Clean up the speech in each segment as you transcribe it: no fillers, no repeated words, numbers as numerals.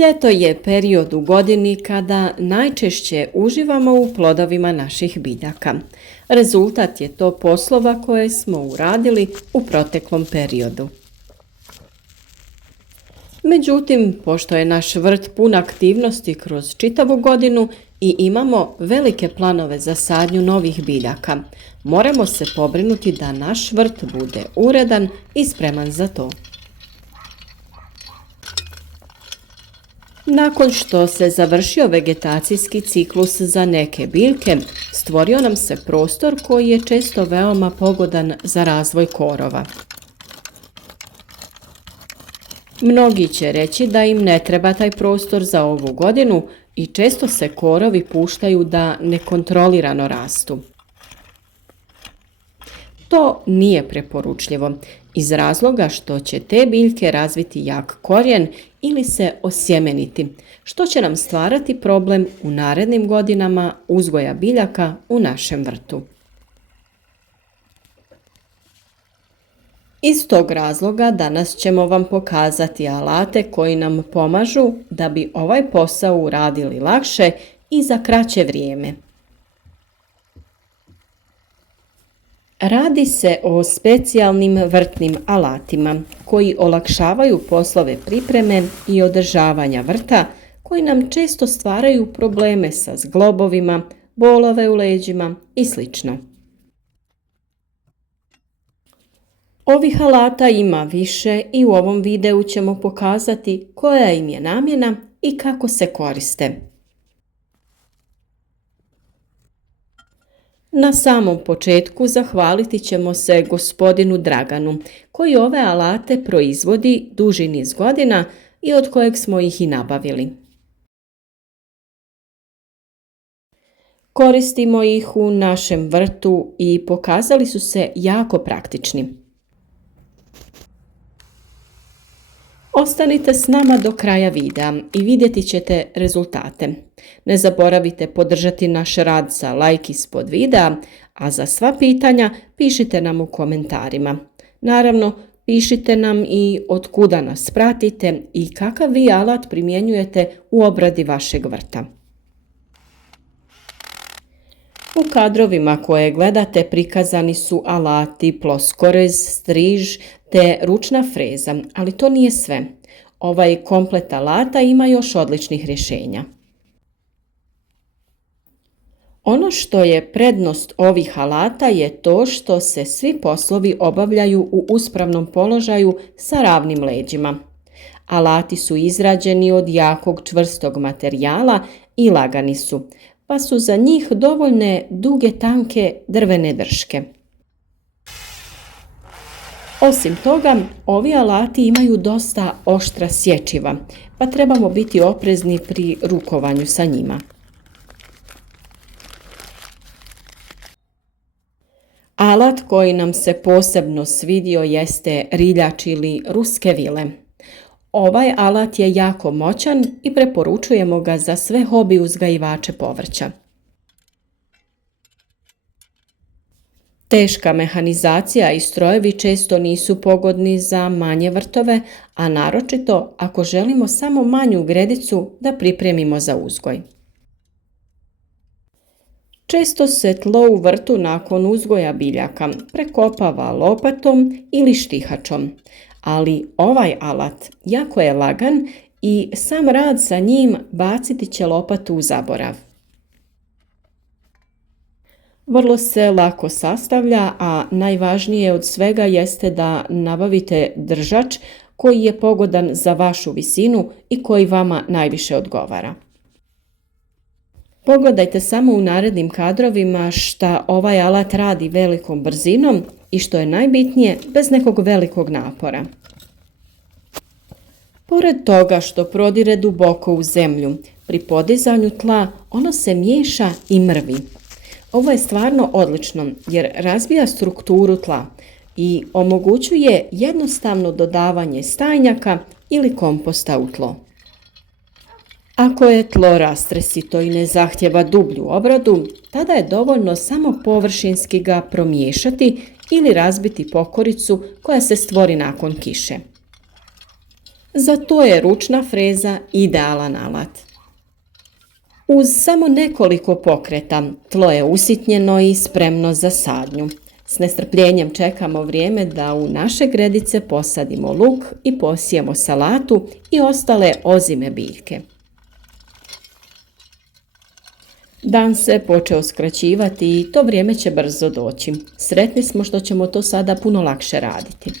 Ljeto je period u godini kada najčešće uživamo u plodovima naših biljaka. Rezultat je to poslova koje smo uradili u proteklom periodu. Međutim, pošto je naš vrt pun aktivnosti kroz čitavu godinu i imamo velike planove za sadnju novih biljaka, moramo se pobrinuti da naš vrt bude uredan i spreman za to. Nakon što se završio vegetacijski ciklus za neke biljke, stvorio nam se prostor koji je često veoma pogodan za razvoj korova. Mnogi će reći da im ne treba taj prostor za ovu godinu i često se korovi puštaju da nekontrolirano rastu. To nije preporučljivo iz razloga što će te biljke razviti jak korijen ili se osjemeniti, što će nam stvarati problem u narednim godinama uzgoja biljaka u našem vrtu. Iz tog razloga danas ćemo vam pokazati alate koji nam pomažu da bi ovaj posao uradili lakše i za kraće vrijeme. Radi se o specijalnim vrtnim alatima koji olakšavaju poslove pripreme i održavanja vrta, koji nam često stvaraju probleme sa zglobovima, bolove u leđima i sl. Ovih alata ima više i u ovom videu ćemo pokazati koja im je namjena i kako se koriste. Na samom početku zahvaliti ćemo se gospodinu Draganu, koji ove alate proizvodi duži niz godina i od kojeg smo ih i nabavili. Koristimo ih u našem vrtu i pokazali su se jako praktični. Ostanite s nama do kraja videa i vidjeti ćete rezultate. Ne zaboravite podržati naš rad sa like ispod videa, a za sva pitanja pišite nam u komentarima. Naravno, pišite nam i od kuda nas pratite i kakav vi alat primjenjujete u obradi vašeg vrta. U kadrovima koje gledate prikazani su alati, ploskorez, striž te ručna freza, ali to nije sve. Ovaj komplet alata ima još odličnih rješenja. Ono što je prednost ovih alata je to što se svi poslovi obavljaju u uspravnom položaju sa ravnim leđima. Alati su izrađeni od jakog čvrstog materijala i lagani su, pa su za njih dovoljne duge tanke drvene drške. Osim toga, ovi alati imaju dosta oštra sječiva, pa trebamo biti oprezni pri rukovanju sa njima. Alat koji nam se posebno svidio jeste riljač ili ruske vile. Ovaj alat je jako moćan i preporučujemo ga za sve hobi uzgajivače povrća. Teška mehanizacija i strojevi često nisu pogodni za manje vrtove, a naročito ako želimo samo manju gredicu da pripremimo za uzgoj. Često se tlo u vrtu nakon uzgoja biljaka prekopava lopatom ili štihačom, ali ovaj alat jako je lagan i sam rad sa njim baciti će lopatu u zaborav. Vrlo se lako sastavlja, a najvažnije od svega jeste da nabavite držač koji je pogodan za vašu visinu i koji vama najviše odgovara. Pogledajte samo u narednim kadrovima šta ovaj alat radi velikom brzinom i što je najbitnije, bez nekog velikog napora. Pored toga što prodire duboko u zemlju, pri podizanju tla ono se miješa i mrvi. Ovo je stvarno odlično jer razvija strukturu tla i omogućuje jednostavno dodavanje stajnjaka ili komposta u tlo. Ako je tlo rastresito i ne zahtjeva dublju obradu, tada je dovoljno samo površinski ga promiješati ili razbiti pokoricu koja se stvori nakon kiše. Za to je ručna freza idealan alat. Uz samo nekoliko pokreta tlo je usitnjeno i spremno za sadnju. S nestrpljenjem čekamo vrijeme da u naše gredice posadimo luk i posijemo salatu i ostale ozime biljke. Dan se počeo skraćivati i to vrijeme će brzo doći. Sretni smo što ćemo to sada puno lakše raditi.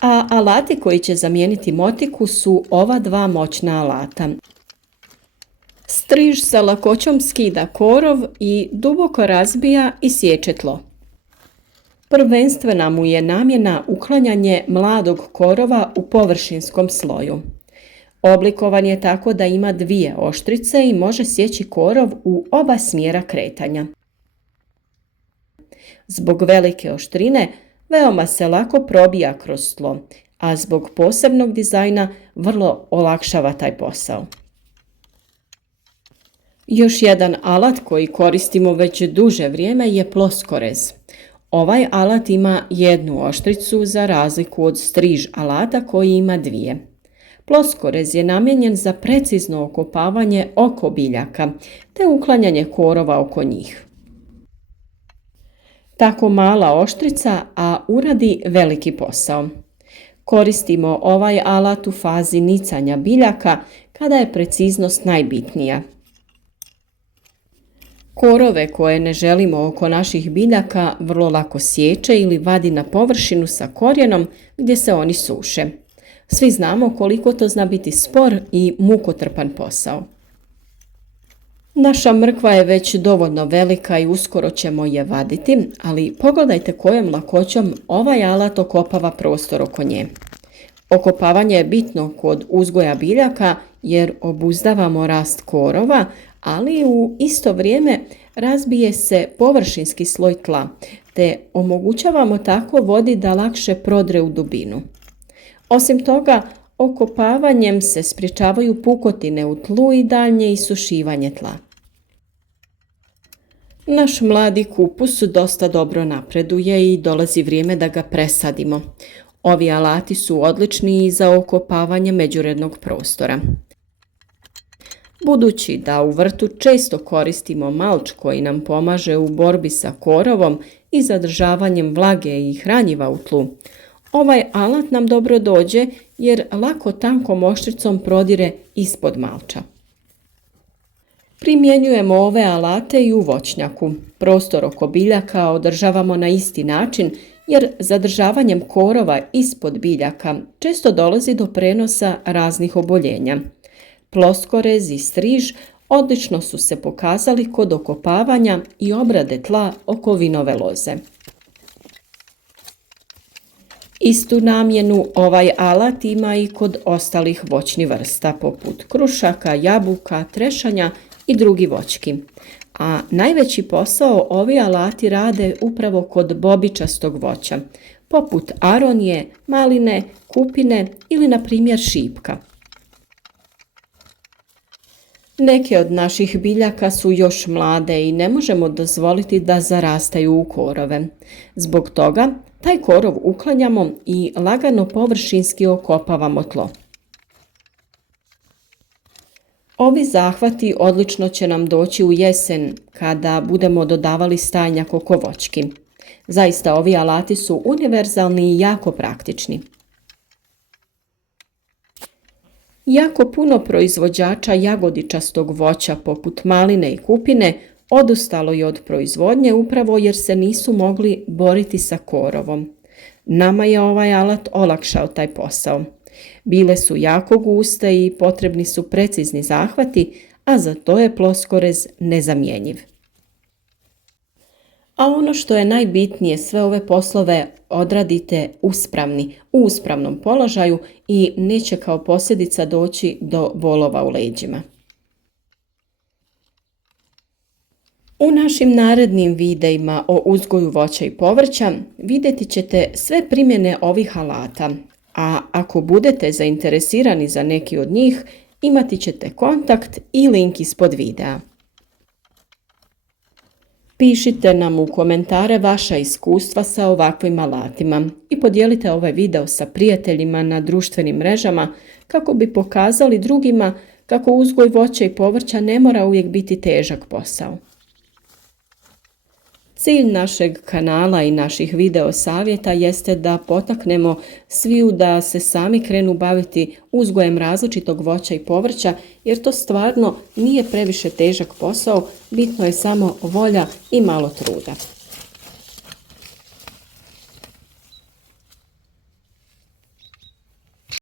A alati koji će zamijeniti motiku su ova dva moćna alata. Striž sa lakoćom skida korov i duboko razbija i siječe tlo. Prvenstvena mu je namjena uklanjanje mladog korova u površinskom sloju. Oblikovan je tako da ima dvije oštrice i može sjeći korov u oba smjera kretanja. Zbog velike oštrine veoma se lako probija kroz tlo, a zbog posebnog dizajna vrlo olakšava taj posao. Još jedan alat koji koristimo već duže vrijeme je ploskorez. Ovaj alat ima jednu oštricu za razliku od striž alata koji ima dvije. Ploskorez je namijenjen za precizno okopavanje oko biljaka te uklanjanje korova oko njih. Tako mala oštrica, a uradi veliki posao. Koristimo ovaj alat u fazi nicanja biljaka kada je preciznost najbitnija. Korove koje ne želimo oko naših biljaka vrlo lako sječe ili vadi na površinu sa korijenom gdje se oni suše. Svi znamo koliko to zna biti spor i mukotrpan posao. Naša mrkva je već dovoljno velika i uskoro ćemo je vaditi, ali pogledajte kojom lakoćom ovaj alat okopava prostor oko nje. Okopavanje je bitno kod uzgoja biljaka jer obuzdavamo rast korova, ali u isto vrijeme razbije se površinski sloj tla, te omogućavamo tako vodi da lakše prodre u dubinu. Osim toga, okopavanjem se sprječavaju pukotine u tlu i daljnje isušivanje tla. Naš mladi kupus dosta dobro napreduje i dolazi vrijeme da ga presadimo. Ovi alati su odlični i za okopavanje međurednog prostora. Budući da u vrtu često koristimo malč koji nam pomaže u borbi sa korovom i zadržavanjem vlage i hranjiva u tlu, ovaj alat nam dobro dođe jer lako tankom oštricom prodire ispod malča. Primjenjujemo ove alate i u voćnjaku. Prostor oko biljaka održavamo na isti način jer zadržavanjem korova ispod biljaka često dolazi do prenosa raznih oboljenja. Ploskorez i striž odlično su se pokazali kod okopavanja i obrade tla oko vinove loze. Istu namjenu ovaj alat ima i kod ostalih voćnih vrsta poput krušaka, jabuka, trešanja i drugi voćki. A najveći posao ovi alati rade upravo kod bobičastog voća, poput aronije, maline, kupine ili na primjer šipka. Neke od naših biljaka su još mlade i ne možemo dozvoliti da zarastaju u korove. Zbog toga taj korov uklanjamo i lagano površinski okopavamo tlo. Ovi zahvati odlično će nam doći u jesen kada budemo dodavali stajnjak oko voćki. Zaista ovi alati su univerzalni i jako praktični. Jako puno proizvođača jagodičastog voća poput maline i kupine odustalo je od proizvodnje upravo jer se nisu mogli boriti sa korovom. Nama je ovaj alat olakšao taj posao. Bile su jako guste i potrebni su precizni zahvati, a za to je ploskorez nezamjenjiv. A ono što je najbitnije, sve ove poslove odradite uspravni, u uspravnom položaju i neće kao posljedica doći do bolova u leđima. U našim narednim videima o uzgoju voća i povrća vidjeti ćete sve primjene ovih alata, a ako budete zainteresirani za neki od njih, imati ćete kontakt i link ispod videa. Pišite nam u komentare vaša iskustva sa ovakvim alatima i podijelite ovaj video sa prijateljima na društvenim mrežama kako bi pokazali drugima kako uzgoj voća i povrća ne mora uvijek biti težak posao. Cilj našeg kanala i naših video savjeta jeste da potaknemo sviju da se sami krenu baviti uzgojem različitog voća i povrća, jer to stvarno nije previše težak posao, bitno je samo volja i malo truda.